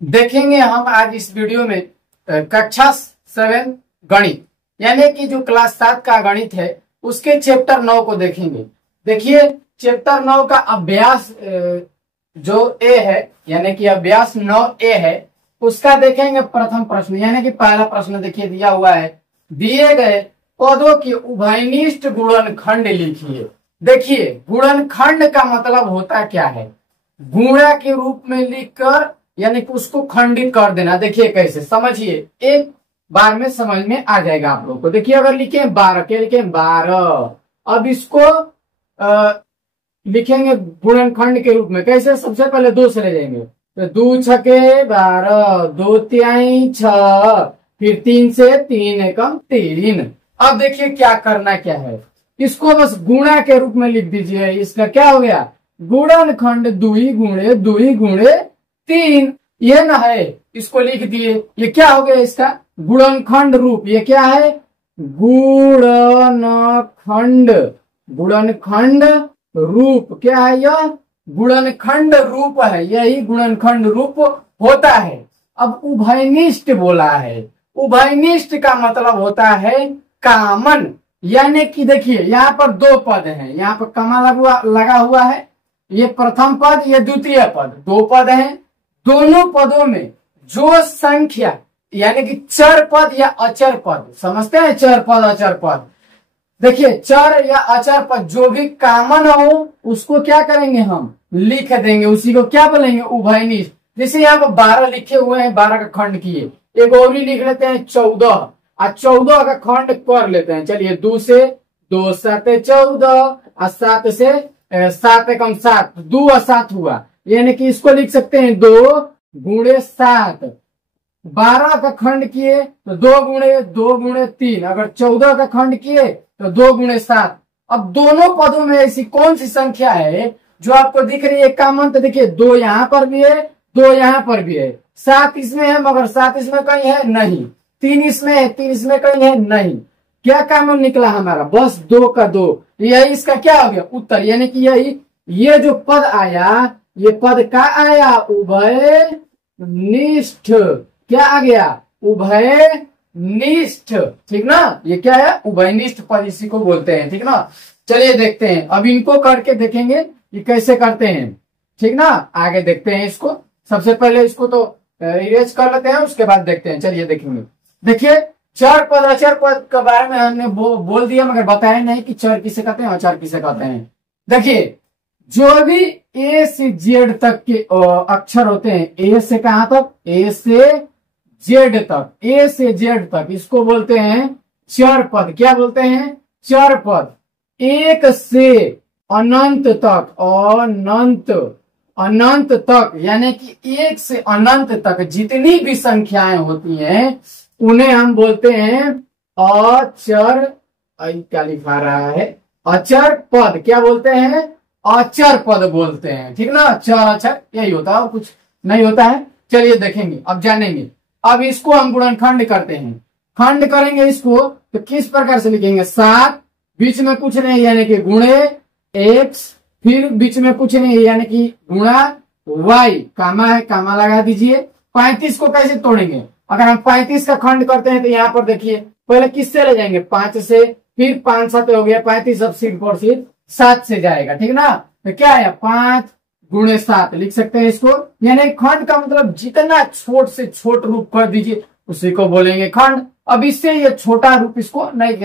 देखेंगे हम आज इस वीडियो में कक्षा 7 गणित यानी कि जो क्लास 7 का गणित है उसके चैप्टर 9 को देखेंगे। देखिए चैप्टर 9 का अभ्यास जो ए है यानी कि अभ्यास 9A है उसका देखेंगे प्रथम प्रश्न यानी कि पहला प्रश्न देखिए दिया हुआ है, दिए गए पदों की उभयनिष्ठ गुणनखंड लिखिए। देखिए गुणनखंड का मतलब होता क्या है, गुणा के रूप में लिखकर यानी कि उसको खंडित कर देना। देखिए कैसे, समझिए एक बार में समझ में आ जाएगा आप लोगों को। देखिए अगर लिखे 12 के लिखे 12, अब इसको लिखेंगे गुणनखंड के रूप में कैसे, सबसे पहले 2 से ले जाएंगे तो 2 छके 12, 2 तिहाई 6, फिर 3 से 3 एकम 3। अब देखिए क्या करना क्या है, इसको बस गुणा के रूप में लिख दीजिए। इसका क्या हो गया, गुणनखंड 2 गुणे 2 गुणे 3, ये ना है, इसको लिख दिए। ये क्या हो गया इसका गुणनखंड रूप, ये क्या है गुणनखंड, गुणनखंड रूप क्या है, यह गुणनखंड रूप है, यही गुणनखंड रूप होता है। अब उभयनिष्ठ बोला है, उभयनिष्ठ का मतलब होता है कॉमन, यानी कि देखिए यहाँ पर 2 पद हैं, यहाँ पर कमा लगा हुआ है, ये प्रथम पद ये द्वितीय पद, 2 पद हैं। दोनों पदों में जो संख्या यानी कि चर पद या अचर पद, समझते हैं चर पद अचर पद, देखिए चर या अचर पद जो भी कॉमन हो उसको क्या करेंगे हम लिख देंगे, उसी को क्या बोलेंगे उभयनिष्ठ। जैसे यहाँ पर 12 लिखे हुए हैं, 12 का खंड किए, एक और ही लिख लेते हैं 14 और 14 का खंड कर लेते हैं। चलिए 2 से 2 7 14 और 7 से 7 एकम 7, 2 और 7 हुआ, यानी कि इसको लिख सकते हैं 2 गुणे 7। 12 का खंड किए तो 2 गुणे 3, अगर 14 का खंड किए तो 2 गुणे 7। अब दोनों पदों में ऐसी कौन सी संख्या है जो आपको दिख रही है कॉमन, तो देखिए 2 यहाँ पर भी है, 2 यहाँ पर भी है, 7 इसमें है मगर 7 इसमें कहीं है नहीं, 3 इसमें है 3 इसमें कहीं है नहीं। क्या कॉमन निकला हमारा, बस 2 का 2, यही इसका क्या हो गया उत्तर। यानी कि यही ये जो पद आया ये पद का आया उभयनिष्ठ, क्या आ गया उभयनिष्ठ, ठीक ना, ये क्या है उभयनिष्ठ पद, इसी को बोलते हैं, ठीक ना। चलिए देखते हैं अब इनको करके देखेंगे ये कैसे करते हैं, ठीक ना। आगे देखते हैं इसको, सबसे पहले इसको तो इरेज कर लेते हैं उसके बाद देखते हैं। चलिए देखेंगे, देखिए चर पद अचर पद के बारे में हमने बोल दिया मगर बताया नहीं कि चर किसे कहते हैं अचर किसे कहते हैं। देखिए जो भी ए से जेड तक के अक्षर होते हैं, ए से कहां तक, ए से जेड तक, ए से जेड तक, इसको बोलते हैं चर पद। क्या बोलते हैं चर पद। 1 से अनंत तक, अनंत तक यानी कि 1 से अनंत तक जितनी भी संख्याएं होती हैं उन्हें हम बोलते हैं अचर, क्या लिखा रहा है अचर पद, क्या बोलते हैं अचर पद बोलते हैं, ठीक ना। चर अचर यही होता है और कुछ नहीं होता है। चलिए देखेंगे अब जानेंगे। अब इसको हम गुणनखंड करते हैं, खंड करेंगे इसको तो किस प्रकार से लिखेंगे, 7 बीच में कुछ नहीं यानी कि गुणे x, फिर बीच में कुछ नहीं यानी कि गुणा y, कामा है कामा लगा दीजिए। 35 को कैसे तोड़ेंगे, अगर हम 35 का खंड करते हैं तो यहाँ पर देखिए पहले किससे ले जाएंगे 5 से, फिर 5 7 हो गया 35, अब सिर्फ और सिर्फ 7 से जाएगा, ठीक ना। तो क्या है 5 गुणे 7 लिख सकते हैं इसको, यानी खंड का मतलब जितना छोट से छोट रूप कर दीजिए उसी को बोलेंगे खंड। अब इससे ये छोटा रूप इसको नहीं,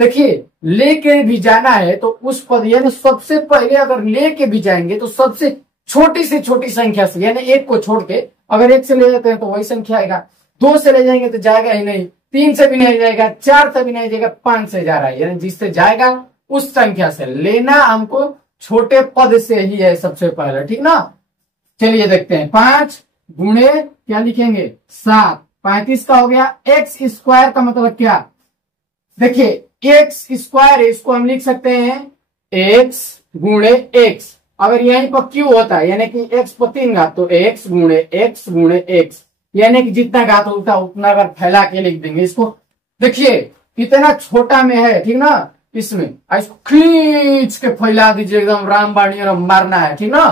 देखिए लेके भी जाना है तो उस पद यानी सबसे पहले अगर लेके भी जाएंगे तो सबसे छोटी से छोटी संख्या से यानी 1 को छोड़ के, अगर 1 से ले जाते हैं तो वही संख्या आएगा, 2 से ले जाएंगे तो जाएगा ही नहीं, 3 से भी नहीं जाएगा, 4 से भी नहीं जाएगा, 5 से जा रहा है, यानी जिससे जाएगा उस संख्या से लेना हमको छोटे पद से ही है सबसे पहले, ठीक ना। चलिए देखते हैं 5 गुणे क्या लिखेंगे 7, 35 का हो गया। एक्स स्क्वायर का मतलब क्या, देखिए एक्स स्क्वायर इसको हम लिख सकते हैं x गुणे x, अगर यहीं पर क्यू होता है यानी कि x पर 3 घात तो x गुणे x, यानी कि जितना घात होता है उतना अगर फैला के लिख देंगे इसको। देखिए कितना छोटा में है, ठीक ना, इसमें इसको खींच के फैला दीजिए, एकदम रामबाणी और मारना है, ठीक ना।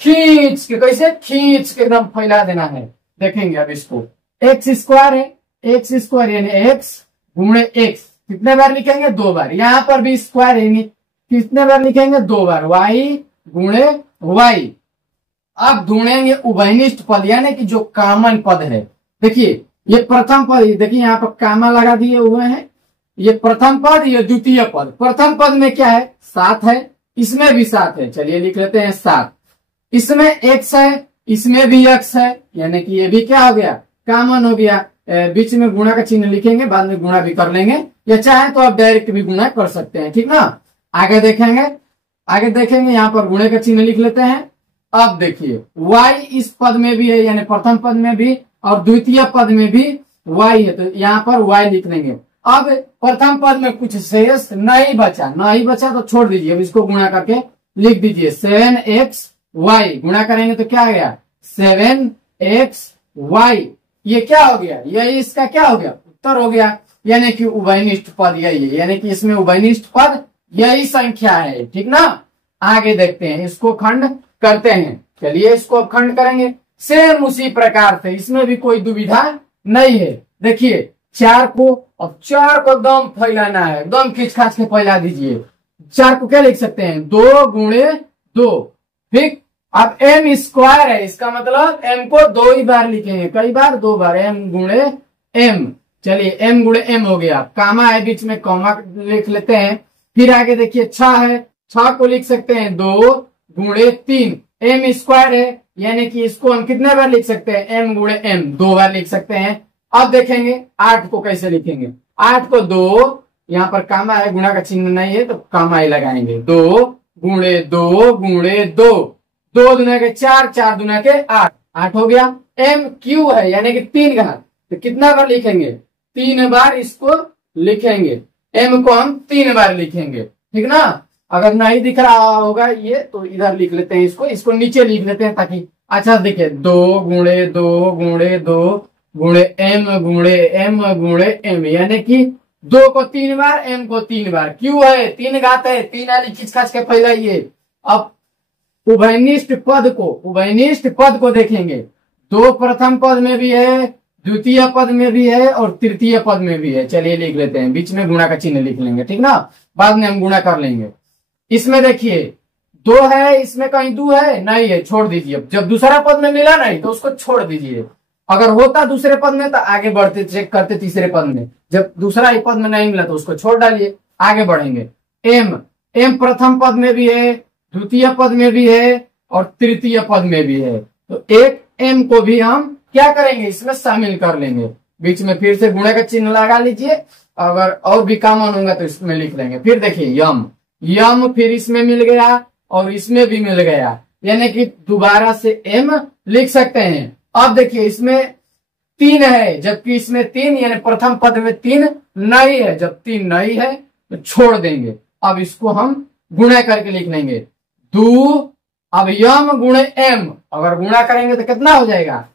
खींच के, कैसे खींच के एकदम फैला देना है। देखेंगे अब इसको। एक्स स्क्वायर है, एक्स स्क्वायर यानी एक्स गुणे एक्स कितने बार लिखेंगे? 2 बार। यहाँ पर भी स्क्वायर यानी कितने बार लिखेंगे? 2 बार। वाई गुणे वाई। अब ढूंढेंगे उभयनिष्ठ पद यानी कि जो कॉमन पद है। देखिए ये प्रथम पद, देखिए यहाँ पर कामा लगा दिए हुए हैं। ये प्रथम पद, ये द्वितीय पद। प्रथम पद में क्या है? 7 है, इसमें भी 7 है। चलिए लिख लेते हैं 7। इसमें x है, इसमें भी x है, यानी कि ये भी क्या हो गया? कॉमन हो गया। बीच में गुणा का चिन्ह लिखेंगे, बाद में गुणा भी कर लेंगे, या चाहे तो आप डायरेक्ट भी गुणा कर सकते हैं, ठीक ना। आगे देखेंगे यहाँ पर गुणे का चिन्ह लिख लेते हैं। अब देखिए y इस पद में भी है, यानी प्रथम पद में भी और द्वितीय पद में भी y है, तो यहाँ पर y लिख लेंगे। अब प्रथम पद में कुछ शेष नहीं बचा तो छोड़ दीजिए। अब इसको गुणा करके लिख दीजिए 7xy। गुणा करेंगे तो क्या आ गया? 7xy। ये क्या हो गया? यही इसका क्या हो गया? उत्तर हो गया। यानी कि उभयनिष्ठ पद यही है, यानी कि इसमें उभयनिष्ठ पद यही संख्या है, ठीक ना। आगे देखते हैं, इसको खंड करते हैं। चलिए इसको अब खंड करेंगे सेम उसी प्रकार से, इसमें भी कोई दुविधा नहीं है। देखिए 4 को, अब 4 को एकदम फैलाना है, एकदम खींच खाच के फैला दीजिए। 4 को क्या लिख सकते हैं? 2 गुणे 2। ठीक, अब m स्क्वायर है, इसका मतलब m को 2 ही बार लिखेंगे, कई बार? 2 बार। m गुणे m। चलिए m गुणे m हो गया। कामा है बीच में, कॉमा लिख लेते हैं। फिर आगे देखिए 6 है, 6 को लिख सकते हैं 2 गुणे 3। m स्क्वायर है, यानी कि इसको हम कितने बार लिख सकते हैं? m गुणे m 2 बार लिख सकते हैं। अब देखेंगे 8 को कैसे लिखेंगे। 8 को 2, यहाँ पर कामा है, गुणा का चिन्ह नहीं है तो कामा ही लगाएंगे। 2 गुणे 2 गुणे 2, 2 दुना के 4, 4 दुना के 8, 8 हो गया। m क्यू है, यानी कि 3 घात, तो कितना बार लिखेंगे? 3 बार इसको लिखेंगे। m को हम 3 बार लिखेंगे, ठीक ना। अगर नहीं दिख रहा होगा ये तो इधर लिख लेते हैं, इसको नीचे लिख लेते हैं ताकि अच्छा दिखे। 2 गुणे 2 गुणे 2 गुणे m गुणे m गुणे m, यानी कि 2 को 3 बार, m को 3 बार। क्यों है? 3 घात है, 3 आली खींच खाच के फैलाइए। अब उभयनिष्ठ पद को देखेंगे। 2 प्रथम पद में भी है, द्वितीय पद में भी है और तृतीय पद में भी है। चलिए लिख लेते हैं, बीच में गुणा का चिन्ह लिख लेंगे, ठीक ना। बाद में हम गुणा कर लेंगे। इसमें देखिए 2 है, इसमें कहीं 2 है नहीं है, छोड़ दीजिए। जब दूसरा पद में मिला नहीं तो उसको छोड़ दीजिए। अगर होता दूसरे पद में तो आगे बढ़ते, चेक करते तीसरे पद में। जब दूसरा ही पद में नहीं मिला तो उसको छोड़ डालिए, आगे बढ़ेंगे। m प्रथम पद में भी है, द्वितीय पद में भी है और तृतीय पद में भी है, तो एक m को भी हम क्या करेंगे? इसमें शामिल कर लेंगे। बीच में फिर से गुणे का चिन्ह लगा लीजिए, अगर और भी कॉमन होगा तो इसमें लिख लेंगे। फिर देखिए यम फिर इसमें मिल गया और इसमें भी मिल गया, यानी कि दोबारा से m लिख सकते हैं। अब देखिए इसमें 3 है, जबकि इसमें 3, यानी प्रथम पद में 3 नहीं है। जब 3 नहीं है तो छोड़ देंगे। अब इसको हम गुणा करके लिख लेंगे 2। अब यम गुणे m, अगर गुणा करेंगे तो कितना हो जाएगा?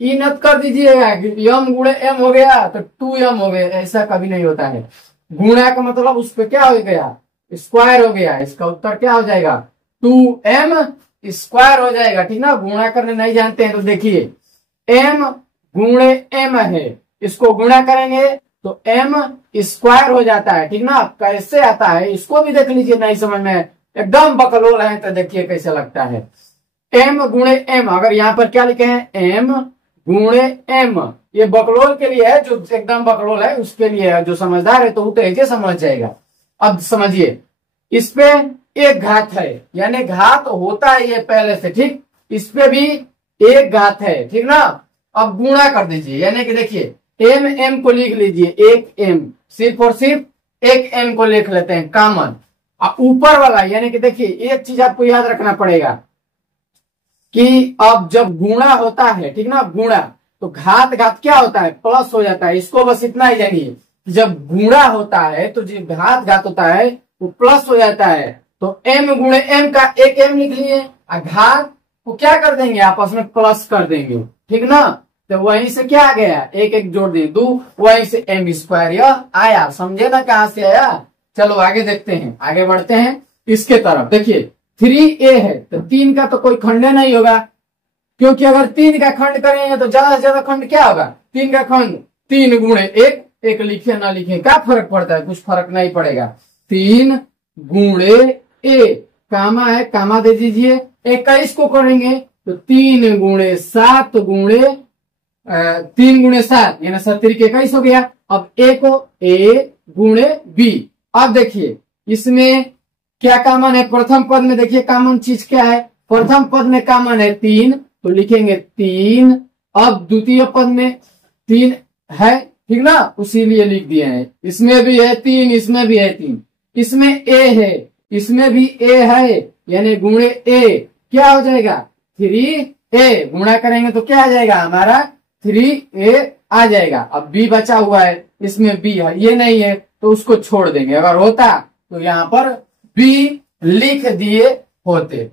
ई नत कर दीजिएगा कि यम गुणे m हो गया तो 2m हो गया, ऐसा कभी नहीं होता है। गुणा का मतलब उस पर क्या हो गया? स्क्वायर हो गया। इसका उत्तर क्या हो जाएगा? 2m स्क्वायर हो जाएगा, ठीक ना। गुणा करने नहीं जानते हैं तो देखिए m गुणे m है, इसको गुणा करेंगे तो m स्क्वायर हो जाता है, ठीक ना। कैसे आता है इसको भी देख लीजिए, नहीं समझ में एकदम बकलोल है तो देखिए कैसे लगता है। m गुणे m, अगर यहाँ पर क्या लिखे हैं? m गुणे m, ये बकलोल के लिए है, जो एकदम बकलोल है उसके लिए है। जो समझदार है तो वो तो ऐसे समझ जाएगा। अब समझिए, इस पे एक घात है, यानी घात होता है ये पहले से, ठीक। इस पे भी एक घात है, ठीक ना। अब गुणा कर दीजिए, यानी कि देखिए m को लिख लीजिए, एक m, सिर्फ और सिर्फ एक m को लिख लेते हैं कॉमन। ऊपर वाला, यानी कि देखिए एक चीज आपको याद रखना पड़ेगा कि अब जब गुणा होता है, ठीक ना, गुणा तो घात क्या होता है? प्लस हो जाता है। इसको बस इतना ही जानिए, जब गुणा होता है तो जो घात होता है वो प्लस हो जाता है। तो m गुणे m का एक m लिख लिए, घात को क्या कर देंगे? आपस में प्लस कर देंगे, ठीक ना। तो वहीं से क्या आ गया? एक एक जोड़ दिए 2, वहीं से m स्क्वायर यह आया। समझे ना कहां से आया? चलो आगे देखते हैं, आगे बढ़ते हैं इसके तरफ। देखिए 3a है तो 3 का तो कोई खंडन नहीं होगा, क्योंकि अगर 3 का खंड करेंगे तो ज्यादा से ज्यादा खंड क्या होगा, 3 का खंड 3 गुणे 1, एक लिखे ना लिखे क्या फर्क पड़ता है, कुछ फर्क नहीं पड़ेगा। 3 गुणे ए, कामा है कामा दे दीजिए। 21 को करेंगे तो 3 गुणे 7 गुणे 3 गुणे 7 यानी 7 21 हो गया। अब ए को ए गुणे बी। अब देखिए इसमें क्या कॉमन है, प्रथम पद में देखिए कॉमन चीज क्या है, प्रथम पद में कॉमन है 3 तो लिखेंगे 3। अब द्वितीय पद में 3 है, ठीक ना, उसीलिए लिख दिए हैं। इसमें भी है 3, इसमें भी है 3, इसमें ए है, इसमें भी ए है, यानी गुणे ए क्या हो जाएगा 3a। गुणा करेंगे तो क्या आ जाएगा हमारा 3a आ जाएगा। अब b बचा हुआ है, इसमें b है, ये नहीं है तो उसको छोड़ देंगे। अगर होता तो यहाँ पर b लिख दिए होते।